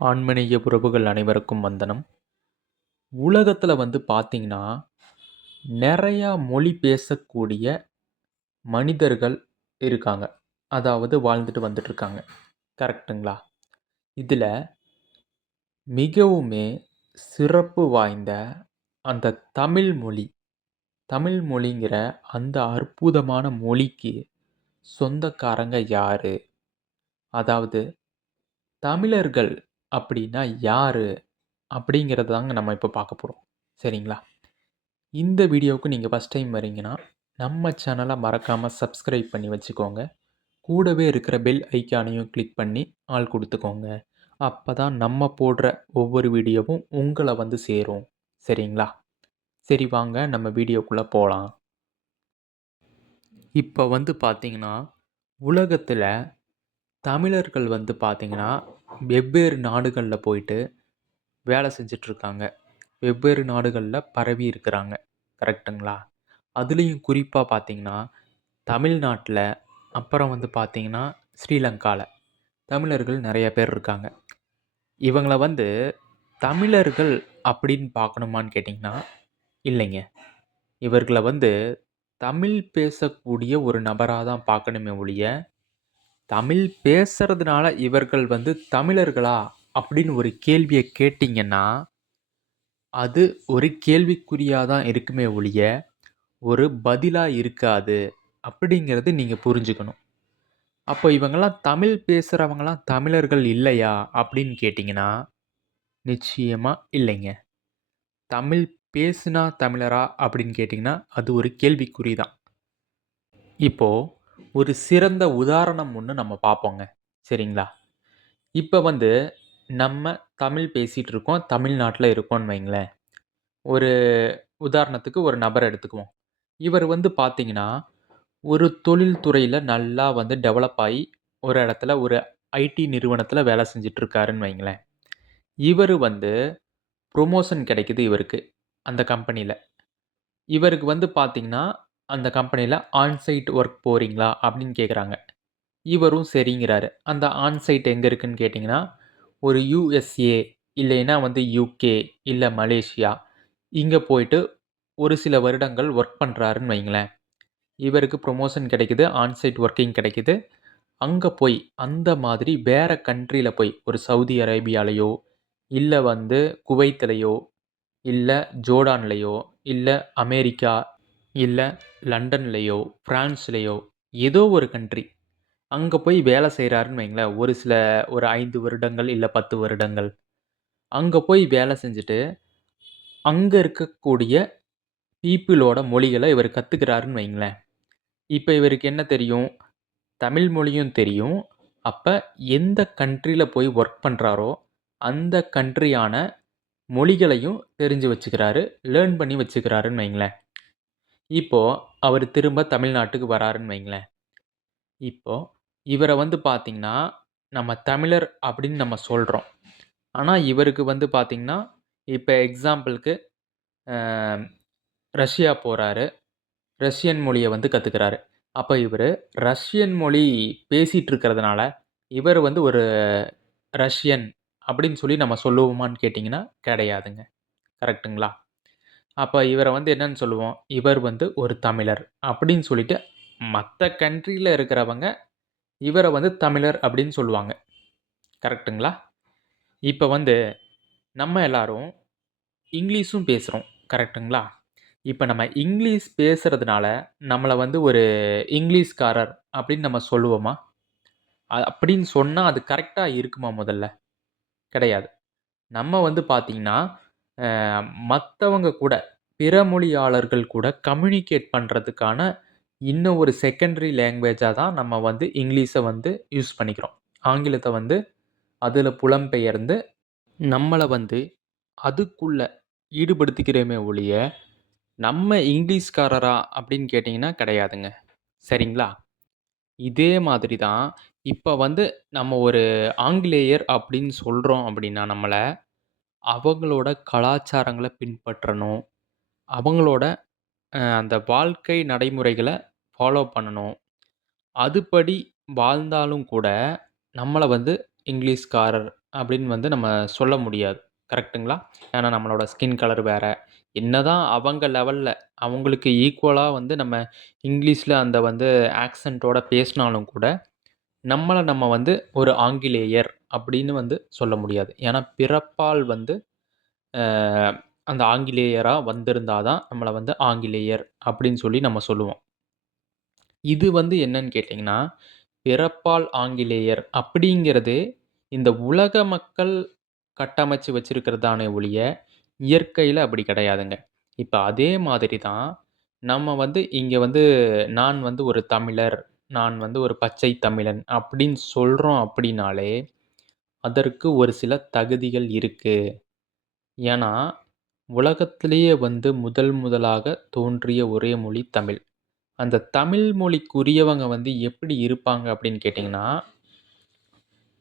ஆன்மீக உறவுகள் அனைவருக்கும் வந்தனம். உலகத்துல பார்த்தீங்கன்னா, நெறையா மொழி பேசக்கூடிய மனிதர்கள் இருக்காங்க. அதாவது வாழ்ந்துட்டு வந்துட்டுருக்காங்க. கரெக்ட்டுங்களா? இதுல மிகவுமே சிறப்பு வாய்ந்த அந்த தமிழ் மொழி, தமிழ் மொழிங்கிற அந்த அற்புதமான மொழிக்கு சொந்தக்காரங்க யாரு? அதாவது தமிழர்கள் அப்படின்னா யாரு? அப்படிங்கிறத தாங்க நம்ம இப்ப பார்க்க போறோம். சரிங்களா? இந்த வீடியோவுக்கு நீங்கள் ஃபஸ்ட் டைம் வரீங்கன்னா நம்ம சேனலை மறக்காமல் சப்ஸ்கிரைப் பண்ணி வச்சுக்கோங்க. கூடவே இருக்கிற பெல் ஐக்கானையும் கிளிக் பண்ணி ஆள் கொடுத்துக்கோங்க. அப்போ தான் நம்ம போடுற ஒவ்வொரு வீடியோவும் உங்களை சேரும். சரிங்களா? சரி வாங்க நம்ம வீடியோக்குள்ளே போகலாம். இப்போ பார்த்தீங்கன்னா உலகத்தில் தமிழர்கள் பார்த்தீங்கன்னா வெவ்வேறு நாடுகளில் போயிட்டு வேலை செஞ்சிட்ருக்காங்க. வெவ்வேறு நாடுகளில் பரவி இருக்கிறாங்க. கரெக்ட்டுங்களா? அதுலேயும் குறிப்பாக பார்த்தீங்கன்னா தமிழ்நாட்டில், அப்புறம் பார்த்தீங்கன்னா ஸ்ரீலங்கால தமிழர்கள் நிறைய பேர் இருக்காங்க. இவங்கள தமிழர்கள் அப்படின்னு பார்க்கணுமான்னு கேட்டிங்கன்னா, இல்லைங்க. இவர்கள தமிழ் பேசக்கூடிய ஒரு நபரா தான் பார்க்கணுமே ஒழிய, தமிழ் பேசுறதுனால இவர்கள் தமிழர்களா? அப்படின்னு ஒரு கேள்விய கேட்டீங்கன்னா, அது ஒரு கேள்விக்குறியா தான் இருக்குமே ஒழிய, ஒரு பதிலா இருக்காது. அப்படிங்கிறது நீங்க புரிஞ்சுக்கணும். அப்போ இவங்கலாம் தமிழ் பேசுறவங்கலாம் தமிழர்கள் இல்லையா? அப்படின்னு கேட்டிங்கன்னா, நிச்சயமா இல்லைங்க. தமிழ் பேசுனா தமிழரா? அப்படின்னு கேட்டிங்கன்னா, அது ஒரு கேள்விக்குறி தான். இப்போ ஒரு சிறந்த உதாரணம் ஒண்ணு நம்ம பார்ப்போங்க. சரிங்களா? இப்ப நம்ம தமிழ் பேசிட்டு இருக்கோம். தமிழ்நாட்ல இருக்கோம்னு வைங்களேன். ஒரு உதாரணத்துக்கு ஒரு நபர எடுத்துக்குவோம். இவர் பார்த்தீங்கன்னா, ஒரு தொழில் துறையில நல்லா டெவலப் ஆயி, ஒரு இடத்துல ஒரு ஐடி நிறுவனத்தில வேலை செஞ்சுட்டு இருக்காருன்னு வைங்களேன். இவரு புரமோஷன் கிடைக்குது இவருக்கு, அந்த கம்பெனில. இவருக்கு பார்த்தீங்கன்னா, அந்த கம்பெனில ஆன்-சைட் ஒர்க் போறீங்களா? அப்படின்னு கேட்குறாங்க. இவரும் சரிங்கிறாரு. அந்த ஆன்-சைட் எங்க இருக்குன்னு கேட்டீங்கன்னா, ஒரு USA இல்லைன்னா UK இல்ல மலேசியா, இங்க போயிட்டு ஒரு சில வருடங்கள் ஒர்க் பண்றாருன்னு வைங்களேன். இவருக்கு புரமோஷன் கிடைக்குது, ஆன்-சைட் ஒர்க்கிங் கிடைக்குது. அங்க போய் அந்த மாதிரி வேற கண்ட்ரில போய் ஒரு சவுதி அரேபியாலயோ, இல்ல குவைத்திலயோ, இல்ல ஜோர்டான்லயோ, இல்ல அமெரிக்கா, இல்ல லண்டன்லயோ, பிரான்ஸ்லயோ ஏதோ ஒரு கண்ட்ரி. அங்க போய் வேலை செய்றாருன்னு வைங்களேன். ஒரு 5 வருடங்கள், இல்ல 10 வருடங்கள். அங்க போய் வேலை செஞ்சுட்டு, அங்க இருக்கக்கூடிய பீப்பிளோட மொழிகள இவரு கத்துக்கிறாருன்னு வைங்களேன். இப்ப இவருக்கு என்ன தெரியும்? தமிழ் மொழியும் தெரியும். அப்ப எந்த கண்ட்ரில போய் ஒர்க் பண்றாரோ, அந்த கண்ட்ரியான மொழிகளையும் தெரிஞ்சு வச்சுக்கிறாரு. லேர்ன் பண்ணி வச்சுக்கிறாருன்னு வைங்களேன். இப்போ அவரு திரும்ப தமிழ்நாட்டுக்கு வராருன்னு வைங்களேன். இப்போ இவர பார்த்தீங்கன்னா, நம்ம தமிழர் அப்படின்னு நம்ம சொல்றோம். ஆனா இவருக்கு பார்த்தீங்கன்னா, இப்ப எக்ஸாம்பிள்க்கு அ ரஷ்யா போறாரு. ரஷ்யன் மொழிய கத்துக்கிறாரு. அப்ப இவரு ரஷ்யன் மொழி பேசிட்டு இருக்கிறதுனால, இவர் ஒரு ரஷ்யன் அப்படின்னு சொல்லி நம்ம சொல்லுவோமான்னு கேட்டீங்கன்னா, கிடையாதுங்க. கரெக்ட்டுங்களா? அப்ப இவர என்னன்னு சொல்லுவோம்? இவர் ஒரு தமிழர் அப்படின்னு சொல்லிட்டு, மத்த கண்ட்ரில இருக்கிறவங்க இவர தமிழர் அப்படின்னு சொல்லுவாங்க. கரெக்ட்டுங்களா? இப்ப நம்ம எல்லாரும் இங்கிலீஷும் பேசுறோம். கரெக்ட்டுங்களா? இப்ப நம்ம இங்கிலீஷ் பேசுறதுனால, நம்மள ஒரு இங்கிலீஷ்காரர் அப்படின்னு நம்ம சொல்லுவோமா? அப்படின்னு சொன்னா அது கரெக்ட்டா இருக்குமா முதல்ல? கிடையாது. நம்ம பார்த்தீங்கன்னா, அ மத்தவங்க கூட, பிற மொழியாளர்கள் கூட கம்யூனிகேட் பண்றதுக்கான இன்னும் ஒரு செகண்டரி லேங்குவேஜா தான் நம்ம இங்கிலீஷ யூஸ் பண்ணிக்கிறோம். ஆங்கிலத்த அதுல புலம்பெயர்ந்து நம்மள அதுக்குள்ள ஈடுபடுத்திக்கிறோமே ஒழிய, நம்ம இங்கிலீஷ்காரரா அப்படின்னு கேட்டீங்கன்னா கிடையாதுங்க. சரிங்களா? இதே மாதிரி தான் இப்ப நம்ம ஒரு ஆங்கிலேயர் அப்படின்னு சொல்றோம் அப்படின்னா நம்மள, அவங்களோட கலாச்சாரங்கள பின்பற்றணும். அவங்களோட அந்த வாழ்க்கை நடைமுறைகள ஃபாலோ பண்ணணும். அதுபடி வாழ்ந்தாலும் கூட, நம்மள இங்கிலீஷ்காரர் அப்படின்னு வந்து நம்ம சொல்ல முடியாது. கரெக்ட்டுங்களா? ஏன்னா நம்மளோட ஸ்கின் கலர் வேற. என்னதான் அவங்க லெவல்ல அவங்களுக்கு ஈக்குவலா வந்து நம்ம இங்கிலீஷ்ல அந்த வந்து ஆக்சென்ட்டோட பேசினாலும் கூட, நம்மள நம்ம வந்து ஒரு ஆங்கிலேயர் அப்படின்னு வந்து சொல்ல முடியாது. ஏன்னா பிறப்பால் வந்து அ அந்த ஆங்கிலேயரா வந்திருந்தா தான் நம்மள வந்து ஆங்கிலேயர் அப்படின்னு சொல்லி நம்ம சொல்லுவோம். இது வந்து என்னன்னு கேட்டீங்கன்னா, பிறப்பால் ஆங்கிலேயர் அப்படிங்கிறது இந்த உலக மக்கள் கட்டமைச்சு வச்சிருக்கிறது தானே ஒழிய, இயற்கையில அப்படி கிடையாதுங்க. இப்ப அதே மாதிரி தான் நம்ம வந்து இங்க வந்து நான் வந்து ஒரு தமிழர், நான் வந்து ஒரு பச்சை தமிழன் அப்படின்னு சொல்றோம் அப்படின்னாலே, அதற்கு ஒரு சில தகுதிகள் இருக்கு. ஏன்னா, உலகத்திலேயே வந்து முதல் முதலாக தோன்றிய ஒரே மொழி தமிழ். அந்த தமிழ் மொழிக்குரியவங்க வந்து எப்படி இருப்பாங்க அப்படின்னு கேட்டீங்கன்னா,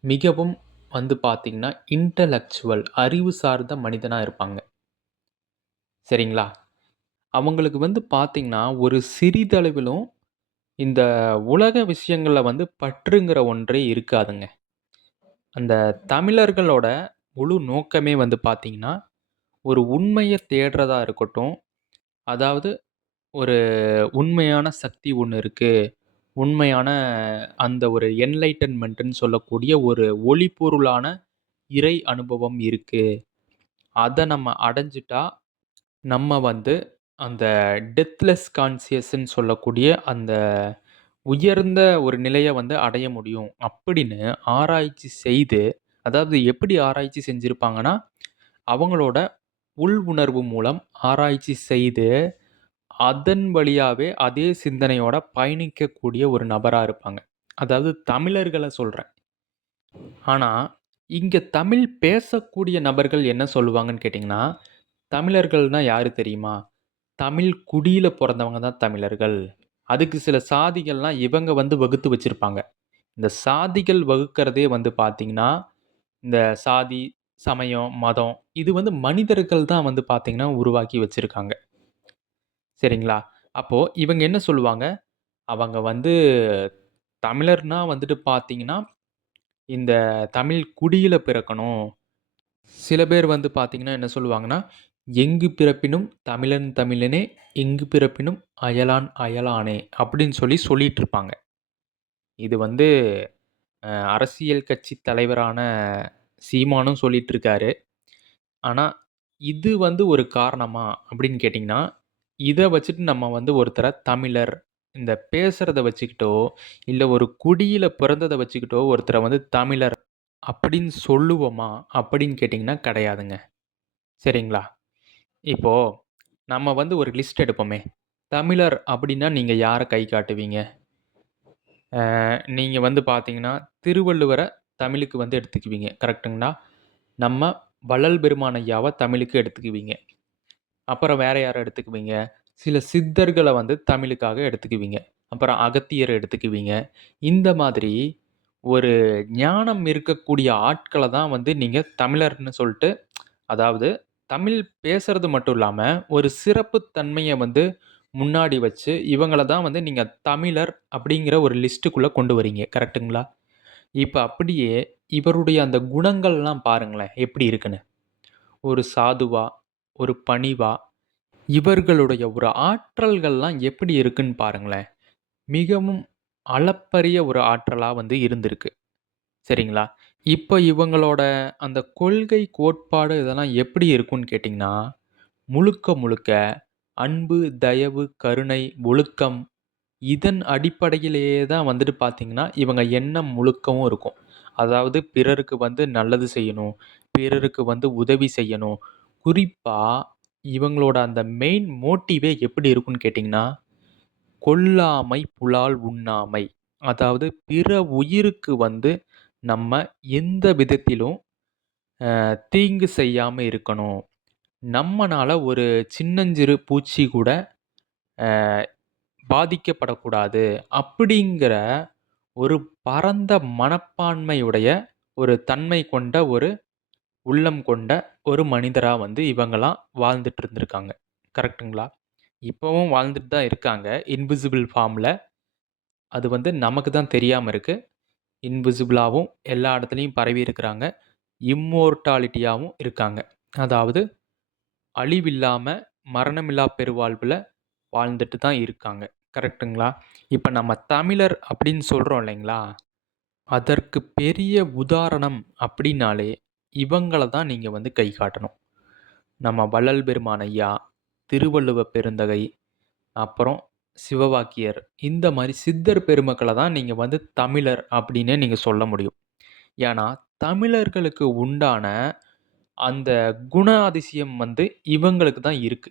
மிகவும் வந்து பார்த்தீங்கன்னா, இன்டலெக்சுவல் அறிவு சார்ந்த மனிதனா இருப்பாங்க. சரிங்களா? அவங்களுக்கு வந்து பார்த்தீங்கன்னா, ஒரு சிறிதளவிலும் இந்த உலக விஷயங்கள்ல வந்து பற்றுங்கிற ஒன்றே இருக்காதுங்க. அந்த தமிழர்களோட முழு நோக்கமே வந்து பார்த்தீங்கன்னா, ஒரு உண்மைய தேடுறதா இருக்கட்டும், அதாவது ஒரு உண்மையான சக்தி ஒண்ணு இருக்கு. உண்மையான அந்த ஒரு என்லைட்டன்மென்ட்ன்னு சொல்லக்கூடிய ஒரு ஒளிப்பொருளான இறை அனுபவம் இருக்கு. அத நம்ம அடைஞ்சுட்டா, நம்ம வந்து அந்த டெத்லெஸ் கான்ஷியஸ்ன்னு சொல்லக்கூடிய அந்த உயர்ந்த ஒரு நிலைய வந்து அடைய முடியும். அப்படின்னு ஆராய்ச்சி செய்து, அதாவது எப்படி ஆராய்ச்சி செஞ்சிருப்பாங்கன்னா, அவங்களோட உள் உணர்வு மூலம் ஆராய்ச்சி செய்து, அதன் வழியாவே அதே சிந்தனையோட பயணிக்கக்கூடிய ஒரு நபரா இருப்பாங்க. அதாவது தமிழர்கள சொல்றேன். ஆனா, இங்க தமிழ் பேசக்கூடிய நபர்கள் என்ன சொல்லுவாங்கன்னு கேட்டீங்கன்னா, தமிழர்கள்னா யாரு தெரியுமா? தமிழ் குடியில பொறந்தவங்க தான் தமிழர்கள். அதுக்கு சில சாதிகள்லாம் இவங்க வந்து வகுத்து வச்சிருப்பாங்க. இந்த சாதிகள் வகுக்கிறதே வந்து பார்த்தீங்கன்னா, இந்த சாதி, சமயம், மதம் இது வந்து மனிதர்கள் தான் வந்து பார்த்தீங்கன்னா, உருவாக்கி வச்சிருக்காங்க. சரிங்களா? அப்போ இவங்க என்ன சொல்லுவாங்க, அவங்க வந்து தமிழர்னா வந்துட்டு பார்த்தீங்கன்னா, இந்த தமிழ் குடியில பிறக்கணும். சில பேர் வந்து பார்த்தீங்கன்னா, என்ன சொல்லுவாங்கன்னா, "எங்கு பிறப்பினும் தமிழன் தமிழனே, எங்கு பிறப்பினும் அயலான் அயலானே" அப்படின்னு சொல்லி சொல்லிட்டுருப்பாங்க. இது வந்து அரசியல் கட்சி தலைவரான சீமானும் சொல்லிட்டுருக்காரு. ஆனா, இது வந்து ஒரு காரணமா அப்படின்னு கேட்டீங்கன்னா, இத வச்சுட்டு நம்ம வந்து ஒருத்தர தமிழர், இந்த பேசுறத வச்சுக்கிட்டோ, இல்ல ஒரு குடியில பிறந்தத வச்சுக்கிட்டோ ஒருத்தர வந்து தமிழர் அப்படின்னு சொல்லுவோமா? அப்படின்னு கேட்டீங்கன்னா கிடையாதுங்க. சரிங்களா? இப்போ நம்ம வந்து ஒரு லிஸ்ட் எடுப்போமே. தமிழர் அப்படின்னா நீங்க யார கை காட்டுவீங்க? நீங்க வந்து பார்த்தீங்கன்னா, திருவள்ளுவர தமிழுக்கு வந்து எடுத்துக்குவீங்க. கரெக்ட்டுங்களா? நம்ம வள்ளல் பெருமான் ஐயாவ தமிழுக்கு எடுத்துக்குவீங்க. அப்புறம் வேற யார எடுத்துக்குவீங்க? சில சித்தர்கள வந்து தமிழுக்காக எடுத்துக்குவீங்க. அப்புறம் அகத்தியர எடுத்துக்குவீங்க. இந்த மாதிரி ஒரு ஞானம் இருக்கக்கூடிய ஆட்கள தான் வந்து நீங்க தமிழர்ன்னு சொல்ட்டு அதாவது தமிழ் பேசுறது மட்டும் இல்லாம, ஒரு சிறப்பு தன்மைய வந்து முன்னாடி வச்சு, இவங்கள தான் வந்து நீங்க தமிழர் அப்படிங்கிற ஒரு லிஸ்ட்டுக்குள்ள கொண்டு வரீங்க. கரெக்ட்டுங்களா? இப்ப அப்படியே இவருடைய அந்த குணங்கள்லாம் பாருங்களேன், எப்படி இருக்குன்னு. ஒரு சாதுவா, ஒரு பணிவா, இவர்களுடைய ஒரு ஆற்றல்கள்லாம் எப்படி இருக்குன்னு பாருங்களேன். மிகவும் அளப்பரிய ஒரு ஆற்றலா வந்து இருந்திருக்கு. சரிங்களா? இப்ப இவங்களோட அந்த கொள்கை, கோட்பாடு இதெல்லாம் எப்படி இருக்கும்ன்னு கேட்டீங்கன்னா, முழுக்க முழுக்க அன்பு, தயவு, கருணை, ஒழுக்கம் இதன் அடிப்படையிலேயே தான் வந்துட்டு பார்த்தீங்கன்னா, இவங்க எண்ணம் முழுக்கவும் இருக்கும். அதாவது பிறருக்கு வந்து நல்லது செய்யணும், பிறருக்கு வந்து உதவி செய்யணும். குறிப்பா இவங்களோட அந்த மெயின் மோட்டிவே எப்படி இருக்கும்ன்னு கேட்டீங்கன்னா, கொல்லாமை புலால் உண்ணாமை. அதாவது பிற உயிருக்கு வந்து நம்ம எந்த விதத்திலும் தீங்கு செய்யாம இருக்கணும். நம்மனால ஒரு சின்னஞ்சிறு பூச்சி கூட அ பாதிக்கப்படக்கூடாது. அப்படிங்கிற ஒரு பரந்த மனப்பான்மையுடைய ஒரு தன்மை கொண்ட ஒரு உள்ளம் கொண்ட ஒரு மனிதரா வந்து இவங்கலாம் வாழ்ந்துட்டு இருந்திருக்காங்க. கரெக்ட்டுங்களா? இப்பவும் வாழ்ந்துட்டு தான் இருக்காங்க. இன்விசிபிள் ஃபார்ம்ல. அது வந்து நமக்கு தான் தெரியாம இருக்கு. இன்விசிபிளாவும் எல்லா இடத்துலயும் பரவி இருக்கிறாங்க. இம்மோர்டாலிட்டியாவும் இருக்காங்க. அதாவது அழிவில்லாம, மரணமில்லா பெருவாழ்வுல வாழ்ந்துட்டு தான் இருக்காங்க. கரெக்ட்டுங்களா? இப்ப நம்ம தமிழர் அப்படின்னு சொல்றோம் இல்லைங்களா? அதற்கு பெரிய உதாரணம் அப்படின்னாலே, இவங்கள தான் நீங்க வந்து கை காட்டணும். நம்ம வள்ளல் பெருமான் ஐயா, திருவள்ளுவ பெருந்தகை, அப்புறம் சிவவாக்கியர் இந்த மாரி சித்தர் பெருமக்கள தான் நீங்க வந்து தமிழர் அப்படின்னே நீங்க சொல்ல முடியும். ஏன்னா, தமிழர்களுக்கு உண்டான அந்த குணாதிசயம் வந்து இவங்களுக்கு தான் இருக்கு.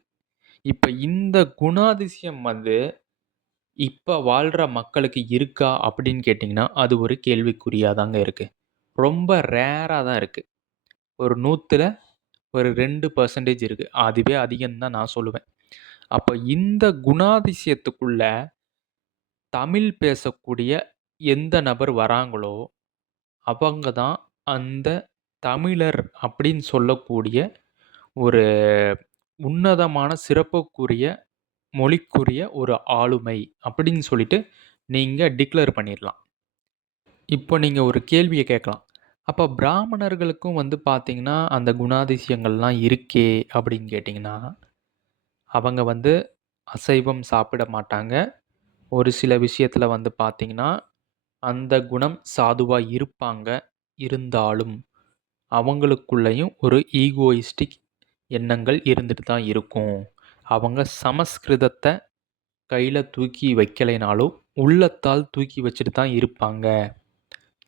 இப்ப இந்த குணாதிசயம் வந்து இப்ப வாழ்ற மக்களுக்கு இருக்கா அப்படின்னு கேட்டீங்கன்னா, அது ஒரு கேள்விக்குறியா தாங்க இருக்கு. ரொம்ப ரேரா தான் இருக்கு. ஒரு 100ல ஒரு 2% இருக்கு. அதுவே அதிகம் தான் நான் சொல்லுவேன். அப்ப இந்த குணாதிசயத்துக்குள்ள தமிழ் பேசக்கூடிய எந்த நபர் வராங்களோ, அவங்க தான் அந்த தமிழர் அப்படின்னு சொல்லக்கூடிய ஒரு உன்னதமான சிறப்புக்குரிய, மொழிக்குரிய ஒரு ஆளுமை அப்படின்னு சொல்லிட்டு நீங்க டிக்ளேர் பண்ணிடலாம். இப்போ நீங்க ஒரு கேள்விய கேட்கலாம். அப்ப பிராமணர்களுக்கும் வந்து பார்த்தீங்கன்னா, அந்த குணாதிசயங்கள்லாம் இருக்கே அப்படின்னு கேட்டீங்கன்னா, அவங்க வந்து அசைவம் சாப்பிட மாட்டாங்க. ஒரு சில விஷயத்துல வந்து பார்த்தீங்கன்னா, அந்த குணம் சாதுவா இருப்பாங்க. இருந்தாலும், அவங்களுக்குள்ளயும் ஒரு ஈகோயிஸ்டிக் எண்ணங்கள் இருந்துட்டு தான் இருக்கும். அவங்க சமஸ்கிருதத்த கையில தூக்கி வைக்கலைனாலும், உள்ளத்தால் தூக்கி வச்சுட்டு தான் இருப்பாங்க.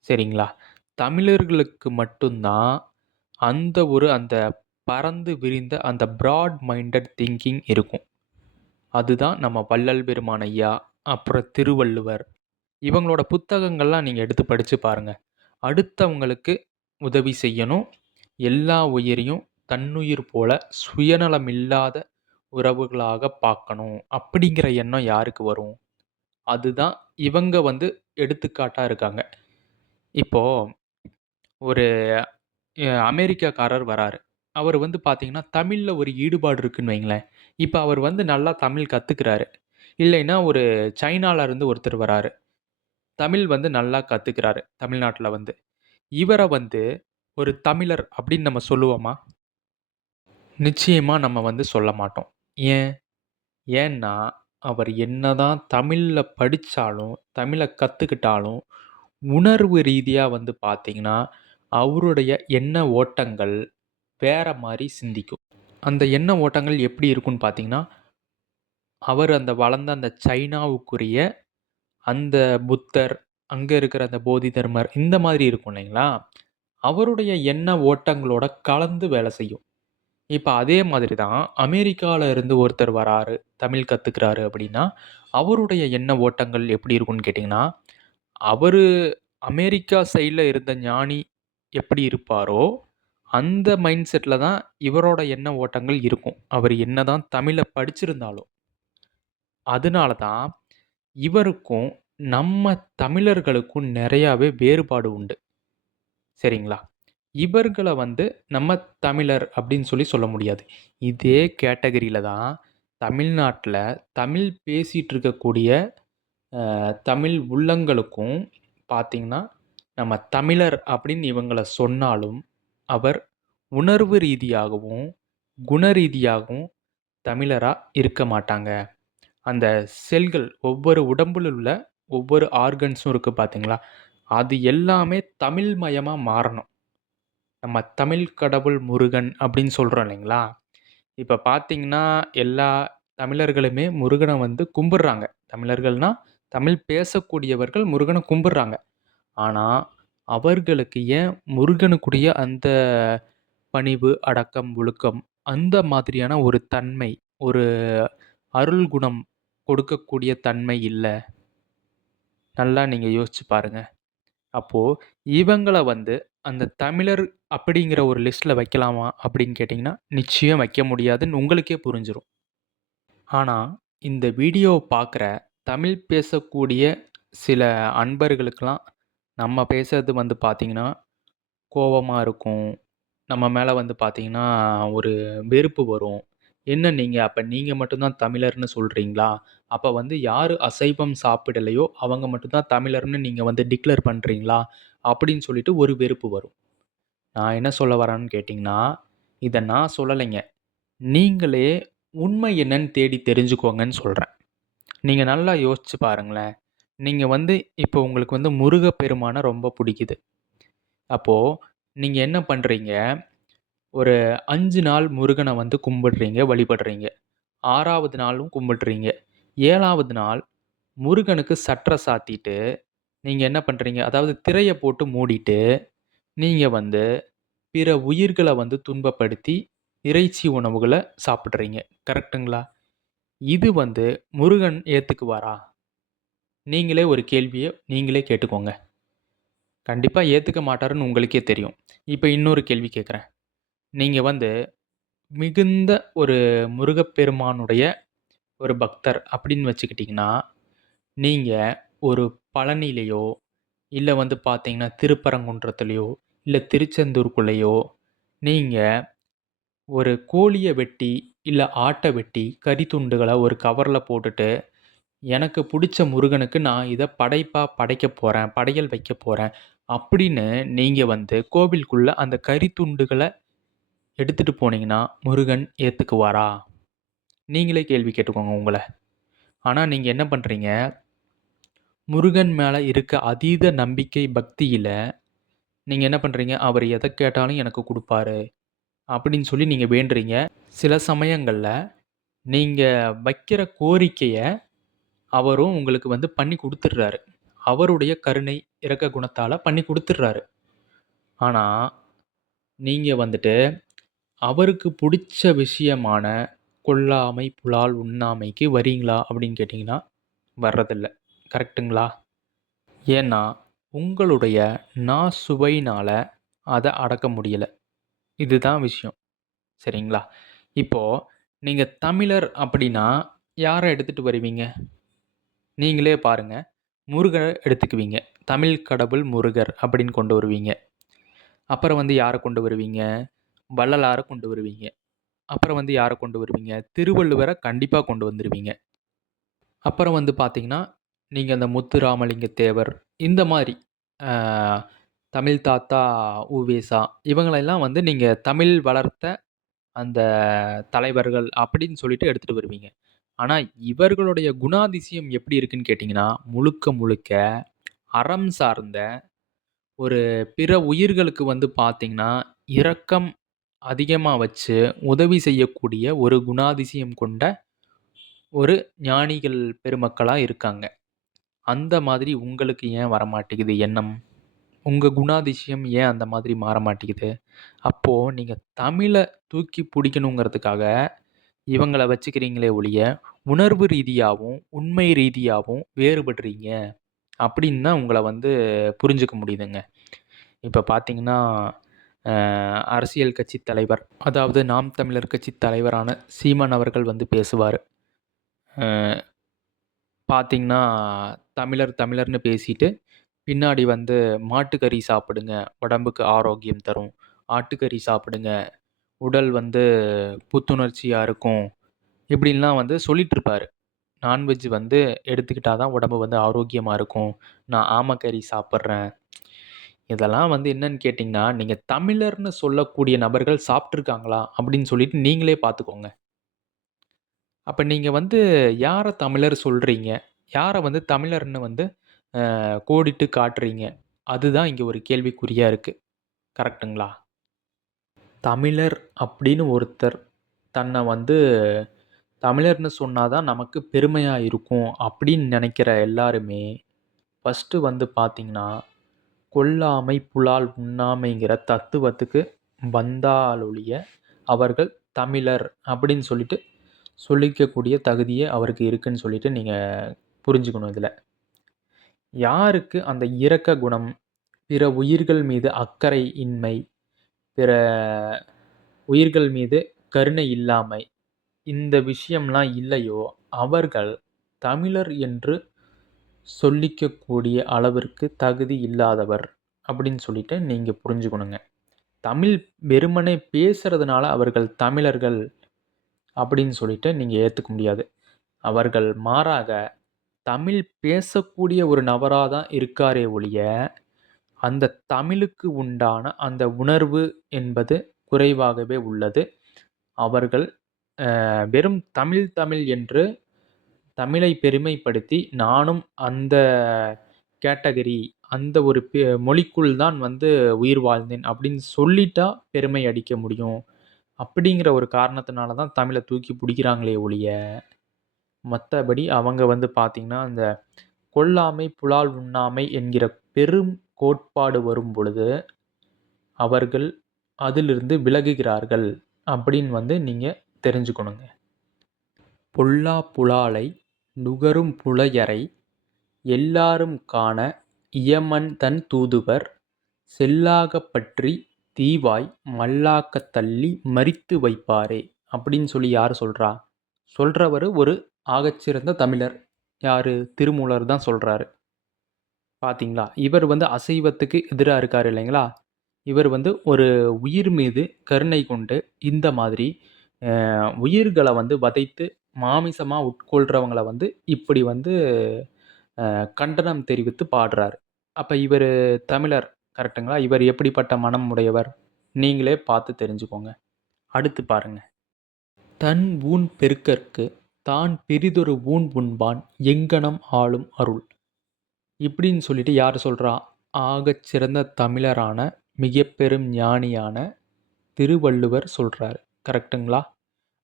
சரிங்களா? தமிழர்களுக்கு மட்டும் தான் அந்த பரந்து விரிந்த அந்த பிராட் மைண்டட் திங்கிங் இருக்கும். அதுதான் நம்ம வள்ளல் பெருமான் ஐயா, அப்புறம் திருவள்ளுவர் இவங்களோட புத்தகங்கள்லாம் நீங்க எடுத்து படிச்சு பாருங்க. அடுத்தவங்களுக்கு உதவி செய்யணும். எல்லா உயிரையும் தன்னுயிர் போல சுயநலமில்லாத உறவுகளாக பார்க்கணும். அப்படிங்கிற எண்ணம் யாருக்கு வரும்? அதுதான் இவங்க வந்து எடுத்துக்காட்டா இருக்காங்க. இப்போ ஒரு அமெரிக்காக்காரர் வராரு. அவர் வந்து பார்த்தீங்கன்னா, தமிழ்ல ஒரு ஈடுபாடு இருக்குன்னு வைங்களேன். இப்ப அவர் வந்து நல்லா தமிழ் கத்துக்கிறாரு. இல்லைன்னா ஒரு சைனால இருந்து ஒருத்தர் வராரு. தமிழ் வந்து நல்லா கத்துக்கிறாரு, தமிழ்நாட்ல வந்து. இவர வந்து ஒரு தமிழர் அப்படின்னு நம்ம சொல்லுவோமா? நிச்சயமா நம்ம வந்து சொல்ல மாட்டோம். ஏன்? ஏன்னா, அவர் என்னதான் தமிழ்ல படிச்சாலும், தமிழ கத்துக்கிட்டாலும், உணர்வு ரீதியா வந்து பார்த்தீங்கன்னா, அவருடைய எண்ண ஓட்டங்கள் வேற மாரி சிந்திக்கும். அந்த எண்ண ஓட்டங்கள் எப்படி இருக்கும்னு பார்த்தீங்கன்னா, அவர் அந்த வளர்ந்த அந்த சைனாவுக்குரிய அந்த புத்தர், அங்க இருக்கிற அந்த போதி தர்மர் இந்த மாதிரி இருக்கும் இல்லைங்களா? அவருடைய எண்ண ஓட்டங்களோட கலந்து வேலை செய்யும். இப்ப அதே மாதிரி தான் அமெரிக்கால இருந்து ஒருத்தர் வராரு, தமிழ் கத்துக்கிறாரு அப்படின்னா, அவருடைய எண்ண ஓட்டங்கள் எப்படி இருக்கும்னு கேட்டீங்கன்னா, அவரு அமெரிக்கா சைட்ல இருந்த ஞானி எப்படி இருப்பாரோ, அந்த மைண்ட் செட்ல தான் இவரோட எண்ண ஓட்டங்கள் இருக்கும். அவரு என்னதான் தமிழ படிச்சிருந்தாலும். அதனால தான் இவருக்கும் நம்ம தமிழர்களுக்கும் நெறையாவே வேறுபாடு உண்டு. சரிங்களா? இவர்கள வந்து நம்ம தமிழர் அப்படின்னு சொல்லி சொல்ல முடியாது. இதே கேட்டகரியில தான் தமிழ்நாட்ல தமிழ் பேசிட்டு இருக்கக்கூடிய தமிழ் உள்ளங்களுக்கும் பார்த்தீங்கன்னா, நம்ம தமிழர் அப்படின்னு இவங்கள சொன்னாலும், அவர் உணர்வு ரீதியாகவும், குண ரீதியாகவும் தமிழரா இருக்க மாட்டாங்க. அந்த செல்கள் ஒவ்வொரு உடம்புல உள்ள ஒவ்வொரு ஆர்கன்ஸும் இருக்கு பார்த்தீங்களா? அது எல்லாமே தமிழ் மயமா மாறணும். நம்ம தமிழ் கடவுள் முருகன் அப்படின்னு சொல்றோம் இல்லைங்களா? இப்ப பார்த்தீங்கன்னா, எல்லா தமிழர்களுமே முருகன வந்து கும்பிடுறாங்க. தமிழர்கள்னா, தமிழ் பேசக்கூடியவர்கள் முருகன கும்பிடுறாங்க. ஆனா, அவர்களுக்கு ஏன் முருகனுக்குரிய அந்த பணிவு, அடக்கம், ஒழுக்கம் அந்த மாதிரியான ஒரு தன்மை, ஒரு அருள் குணம் கொடுக்கக்கூடிய தன்மை இல்ல? நல்லா நீங்க யோசிச்சு பாருங்க. அப்போ இவங்கள வந்து அந்த தமிழர் அப்படிங்கிற ஒரு லிஸ்ட்ல வைக்கலாமா? அப்படின்னு கேட்டீங்கன்னா, நிச்சயம் வைக்க முடியாதுன்னு உங்களுக்கே புரிஞ்சிரும். ஆனா, இந்த வீடியோவ பார்க்குற தமிழ் பேசக்கூடிய சில அன்பர்களுக்கெல்லாம் நம்ம பேசுறது வந்து பார்த்தீங்கன்னா, கோவமா இருக்கும். நம்ம மேல வந்து பார்த்தீங்கன்னா, ஒரு வெறுப்பு வரும். "என்ன நீங்க மட்டும் தான் தமிழர்ன்னு சொல்றீங்களா? அப்ப வந்து யாரு அசைவம் சாப்பிடலையோ, அவங்க மட்டும் தான் தமிழர்ன்னு நீங்க வந்து டிக்ளேர் பண்றீங்களா?" அப்படின்னு சொல்லிட்டு ஒரு வெறுப்பு வரும். நான் என்ன சொல்ல வரேன்னு கேட்டிங்கன்னா, இத நான் சொல்லலைங்க. நீங்களே உண்மை என்னன்னு தேடி தெரிஞ்சுக்கோங்கன்னு சொல்றேன். நீங்க நல்லா யோசிச்சு பாருங்களேன். நீங்க வந்து இப்போ உங்களுக்கு வந்து முருகப்பெருமான ரொம்ப புடிக்குது. அப்போ நீங்க என்ன பண்றீங்க, ஒரு 5 நாள் முருகன வந்து கும்பிடுறீங்க, வழிபடுறீங்க. 6வது நாளும் கும்பிடுறீங்க. 7வது நாள் முருகனுக்கு சட்ற சாத்திட்டு, நீங்க என்ன பண்றீங்க, அதாவது திரைய போட்டு மூடிட்டு, நீங்க வந்து பிற உயிர்கள வந்து துன்பப்படுத்தி, இறைச்சி உணவுகள சாப்பிடுறீங்க. கரெக்ட்டுங்களா? இது வந்து முருகன் ஏத்துக்குவாரா? நீங்களே ஒரு கேள்விய நீங்களே கேட்டுக்கோங்க. கண்டிப்பா ஏத்துக்க மாட்டாருன்னு உங்களுக்கே தெரியும். இப்ப இன்னொரு கேள்வி கேட்கிறேன். நீங்க வந்து மிகுந்த ஒரு முருகப்பெருமானுடைய ஒரு பக்தர் அப்படின்னு வச்சுக்கிட்டீங்கன்னா, நீங்க ஒரு பழனியிலயோ, இல்ல வந்து பார்த்தீங்கன்னா, திருப்பரங்குன்றத்திலயோ, இல்ல திருச்செந்தூருக்குள்ளேயோ, நீங்க ஒரு கோழிய வெட்டி, இல்ல ஆட்ட வெட்டி, கறி துண்டுகள ஒரு கவர்ல போட்டுட்டு, எனக்கு புடிச்ச முருகனுக்கு நான் இத படைப்பா படைக்கப் போறேன், படையல் வைக்கப் போறேன், அப்படின்னு நீங்க வந்து கோவிலுக்குள்ள அந்த கறி துண்டுகள எடுத்துட்டு போனீங்கன்னா, முருகன் ஏத்துக்குவாரா? நீங்களே கேள்வி கேட்டுக்கோங்க உங்கள. ஆனா நீங்க என்ன பண்றீங்க, முருகன் மேல இருக்க அதீத நம்பிக்கை, பக்தியில நீங்க என்ன பண்றீங்க, அவர் எத கேட்டாலும் எனக்கு குடுப்பாரு, அப்படின்னு சொல்லி நீங்க வேண்டுறீங்க. சில சமயங்கள்ல நீங்க வைக்கிற கோரிக்கைய அவரும் உங்களுக்கு வந்து பண்ணி குடுத்துடுறாரு. அவருடைய கருணை, இரக்க குணத்தால பண்ணி குடுத்துடுறாரு. ஆனா, நீங்க வந்துட்டு அவருக்கு புடிச்ச விஷயமான கொல்லாமை, புலால் உண்ணாமைக்கு வரீங்களா? அப்படின்னு கேட்டீங்கன்னா, வர்றதில்ல. கரெக்ட்டுங்களா? ஏன்னா, உங்களுடைய சுவையினால அத அடக்க முடியல. இதுதான் விஷயம். சரிங்களா? இப்போ நீங்க தமிழர் அப்படின்னா, யார எடுத்துட்டு வருவீங்க? நீங்களே பாருங்க. முருகர எடுத்துக்குவீங்க. தமிழ் கடவுள் முருகர் அப்படின்னு கொண்டு வருவீங்க. அப்புறம் வந்து யார கொண்டு வருவீங்க? வள்ளலார கொண்டு வருவீங்க. அப்புறம் வந்து யார கொண்டு வருவீங்க? திருவள்ளுவர கண்டிப்பா கொண்டு வந்துருவீங்க. அப்புறம் வந்து பார்த்தீங்கன்னா, நீங்க அந்த முத்துராமலிங்க தேவர் இந்த மாரி அ தமிழ் தாத்தா உ.வே.சா இவங்களெல்லாம் வந்து நீங்க தமிழ் வளர்த்த அந்த தலைவர்கள் அப்படின்னு சொல்லிட்டு எடுத்துட்டு வருவீங்க. ஆனா, இவர்களுடைய குணாதிசயம் எப்படி இருக்குன்னு கேட்டீங்கன்னா, முழுக்க முழுக்க அறம் சார்ந்த ஒரு பிற உயிர்களுக்கு வந்து பார்த்தீங்கன்னா, இரக்கம் அதிகமா வச்சு உதவி செய்யக்கூடிய ஒரு குணாதிசயம் கொண்ட ஒரு ஞானிகள் பெருமக்களா இருக்காங்க. அந்த மாதிரி உங்களுக்கு ஏன் வரமாட்டேங்குது எண்ணம்? உங்க குணாதிசயம் ஏன் அந்த மாதிரி மாற மாட்டேங்குது? அப்போ நீங்க தமிழ தூக்கி பிடிக்கணுங்கிறதுக்காக இவங்கள வச்சுக்கிறீங்களே ஒழிய, உணர்வு ரீதியாவும், உண்மை ரீதியாவும் வேறுபடுறீங்க. அப்படின்னு தான் உங்கள வந்து புரிஞ்சுக்க முடியுதுங்க. இப்ப பார்த்தீங்கன்னா, அ அரசியல் கட்சி தலைவர், அதாவது நாம் தமிழர் கட்சி தலைவரான சீமான் அவர்கள் வந்து பேசுவாரு. அ பார்த்தீங்கன்னா, தமிழர் தமிழர்ன்னு பேசிட்டு, பின்னாடி வந்து மாட்டுக்கறி சாப்பிடுங்க, உடம்புக்கு ஆரோக்கியம் தரும். ஆட்டுக்கறி சாப்பிடுங்க, உடல் வந்து புத்துணர்ச்சியா இருக்கும். இப்படின்லாம் வந்து சொல்லிட்டுருப்பாரு. நான்வெஜ் வந்து எடுத்துக்கிட்டா தான் உடம்பு வந்து ஆரோக்கியமா இருக்கும். நான் ஆமக்கறி சாப்பிடுறேன். இதெல்லாம் வந்து என்னன்னு கேட்டீங்கன்னா, நீங்க தமிழர்ன்னு சொல்லக்கூடிய நபர்கள் சாப்ட்டுருக்காங்களா? அப்படின்னு சொல்லிட்டு நீங்களே பார்த்துக்கோங்க. அப்ப நீங்க வந்து யார தமிழர் சொல்றீங்க? யார வந்து தமிழர்ன்னு வந்து கோடிட்டு காட்டுறீங்க? அதுதான் இங்க ஒரு கேள்விக்குறியா இருக்கு. கரெக்ட்டுங்களா? தமிழர் அப்படின்னு ஒருத்தர் தன்னை வந்து தமிழர்ன்னு சொன்னா தான் நமக்கு பெருமையா இருக்கும் அப்படின்னு நினைக்கிற எல்லாருமே, ஃபர்ஸ்ட்டு வந்து பார்த்தீங்கன்னா, கொல்லாமை, புலால் உண்ணாமைங்கிற தத்துவத்துக்கு வந்தாலொழிய, அவர்கள் தமிழர் அப்படின்னு சொல்லிட்டு சொல்லிக்கக்கூடிய தகுதியே அவருக்கு இருக்குன்னு சொல்லிட்டு நீங்க புரிஞ்சுக்கணும் இதுல. யாருக்கு அந்த இரக்க குணம், பிற உயிர்கள் மீது அக்கறை இன்மை, பிற உயிர்கள் மீது கருணை இல்லாமை, இந்த விஷயம்லாம் இல்லையோ, அவர்கள் தமிழர் என்று சொல்லிக்கக்கூடிய அளவிற்கு தகுதி இல்லாதவர் அப்படின்னு சொல்லிட்டு நீங்க புரிஞ்சுக்கணுங்க. தமிழ் வெறுமனே பேசுறதுனால அவர்கள் தமிழர்கள் அப்படின்னு சொல்லிட்டு நீங்க ஏத்துக்க முடியாது. அவர்கள் மாறாக தமிழ் பேசக்கூடிய ஒரு நபரா தான் இருக்காரே ஒழிய, அந்த தமிழுக்கு உண்டான அந்த உணர்வு என்பது குறைவாகவே உள்ளது. அவர்கள் வெறும் தமிழ் தமிழ் என்று தமிழை பெருமைப்படுத்தி, நானும் அந்த கேட்டகரி, அந்த ஒரு மொழிக்குள் தான் வந்து உயிர் வாழ்ந்தேன் அப்படின்னு சொல்லிட்டா பெருமை அடிக்க முடியும். அப்படிங்கிற ஒரு காரணத்தினால தான் தமிழ தூக்கி பிடிக்கிறாங்களே ஒழிய, மத்தபடி அவங்க வந்து பார்த்தீங்கன்னா, அந்த கொல்லாமை புலால் உண்ணாமை என்கிற பெரும் கோட்பாடு வரும்பொழுது, அவர்கள் அதிலிருந்து விலகுகிறார்கள் அப்படின்னு வந்து நீங்க தெரிஞ்சுக்கணுங்க. பொல்லாப் புலாலை நுகரும் புலையரை எல்லாரும் காண இயமன் தன் தூதுவர் செல்லாகப் பற்றி தீவாய் மல்லாக்கத் தள்ளி மரித்து வைப்பாரே அப்படின்னு சொல்லி யார் சொல்றா? சொல்றவரு ஒரு ஆகச்சிறந்த தமிழர். யாரு? திருமூலர் தான் சொல்றாரு. பார்த்தீங்களா? இவர் வந்து அசைவத்துக்கு எதிரா இருக்காரு இல்லைங்களா? இவர் வந்து ஒரு உயிர் மீது கருணை கொண்டு இந்த மாதிரி உயிர்கள வந்து வதைத்து மாமிசமா உட்கொள்றவங்கள வந்து இப்படி வந்து கண்டனம் தெரிவித்து பாடுறாரு. அப்ப இவரு தமிழர் கரெக்ட்டுங்களா? இவர் எப்படிப்பட்ட மனம் உடையவர்? நீங்களே பார்த்து தெரிஞ்சுக்கோங்க. அடுத்து பாருங்க. "தன் ஊன் பெருக்கற்கு தான் பிறிதொரு ஊன் உண்பான் எங்ஙனம் ஆளும் அருள்" இப்படின்னு சொல்லிட்டு யார் சொல்றா? ஆகச் சிறந்த தமிழரான மிகப்பெரும் ஞானியான திருவள்ளுவர் சொல்றாரு. கரெக்ட்டுங்களா?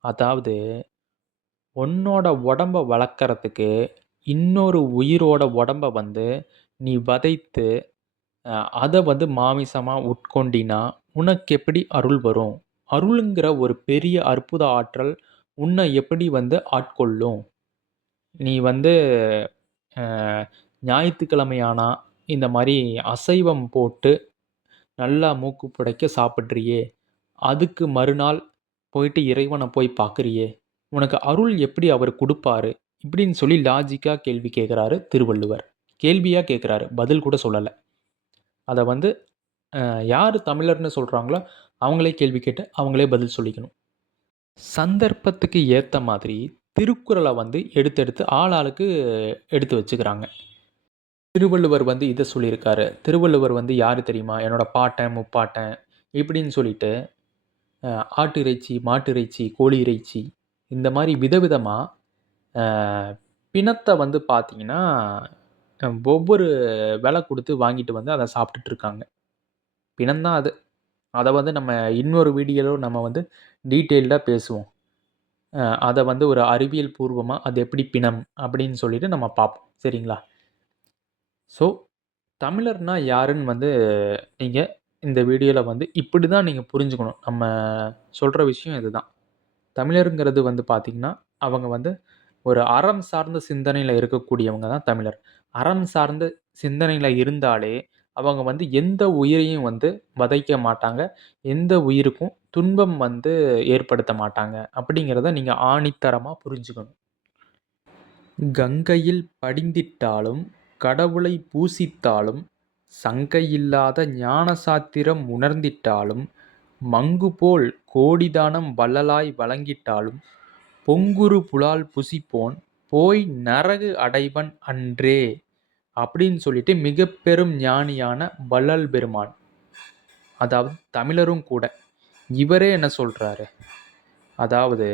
அதாவது உன்னோட உடம்ப வளர்க்கறதுக்கு இன்னொரு உயிரோட உடம்ப வந்து நீ வதைத்து அத வந்து மாமிசமா உட்கொண்டினா உனக்கு எப்படி அருள் வரும்? அருளுங்கிற ஒரு பெரிய அற்புத ஆற்றல் உன்னை எப்படி வந்து ஆட்கொள்ளும்? நீ வந்து அ ஞாயித்துக்கிழமை ஆனா இந்த மாரி அசைவம் போட்டு நல்லா மூக்கு புடைக்க சாப்பிட்றியே! அதுக்கு மறுநாள் போயிட்டு இறைவன போய் பார்க்குறியே! உனக்கு அருள் எப்படி அவர் குடுப்பாரு? இப்படின்னு சொல்லி லாஜிக்கா கேள்வி கேட்குறாரு திருவள்ளுவர். கேள்வியா கேட்குறாரு. பதில் கூட சொல்லல. அத வந்து யாரு தமிழர்ன்னு சொல்றாங்களோ, அவங்களே கேள்வி கேட்டு, அவங்களே பதில் சொல்லிக்கணும். சந்தர்ப்பத்துக்கு ஏத்த மாதிரி திருக்குறள வந்து எடுத்து ஆளாளுக்கு எடுத்து வச்சுக்கிறாங்க. திருவள்ளுவர் வந்து இத சொல்லியிருக்காரு. திருவள்ளுவர் வந்து யாரு தெரியுமா? என்னோட பாட்டன், முப்பாட்டன் இப்படின்னு சொல்லிட்டு ஆட்டு இறைச்சி, மாட்டு இறைச்சி, கோழி இறைச்சி இந்த மாரி விதவிதமா அ பிணத்த வந்து பார்த்தீங்கன்னா, ஒவ்வொரு விலை குடுத்து வாங்கிட்டு வந்து அத சாப்பிட்டுட்டு இருக்காங்க. பிணம் தான் அது. அத வந்து நம்ம இன்னொரு வீடியோல நம்ம வந்து டீட்டெயில்டா பேசுவோம். அத வந்து ஒரு அறிவியல் பூர்வமா அது எப்படி பிணம் அப்படின்னு சொல்லிட்டு நம்ம பார்ப்போம். சரிங்களா? ஸோ தமிழர்னா யாருன்னு வந்து நீங்க இந்த வீடியோல வந்து இப்படி தான் நீங்க புரிஞ்சுக்கணும். நம்ம சொல்ற விஷயம் இதுதான். தமிழருங்கிறது வந்து பார்த்தீங்கன்னா, அவங்க வந்து ஒரு அறம் சார்ந்த சிந்தனையில இருக்கக்கூடியவங்க தான் தமிழர். அறம் சார்ந்த சிந்தனையில இருந்தாலே, அவங்க வந்து எந்த உயிரையும் வந்து வதைக்க மாட்டாங்க. எந்த உயிருக்கும் துன்பம் வந்து ஏற்படுத்த மாட்டாங்க. அப்படிங்கிறத நீங்க ஆணித்தரமா புரிஞ்சுக்கணும். கங்கையில் படிந்திட்டாலும், கடவுளை பூசித்தாலும், சங்கையில்லாத ஞான சாத்திரம் உணர்ந்திட்டாலும், மங்குபோல் கோடிதானம் வள்ளலாய் வழங்கிட்டாலும், பொங்குரு புலால் புசிப்போன் போய் நரகு அடைவன் அன்றே! அப்படின்னு சொல்லிட்டு மிகப்பெரும் ஞானியான வள்ளல் பெருமான். அதாவது தமிழரும் கூட. இவரே என்ன சொல்றாரு? அதாவது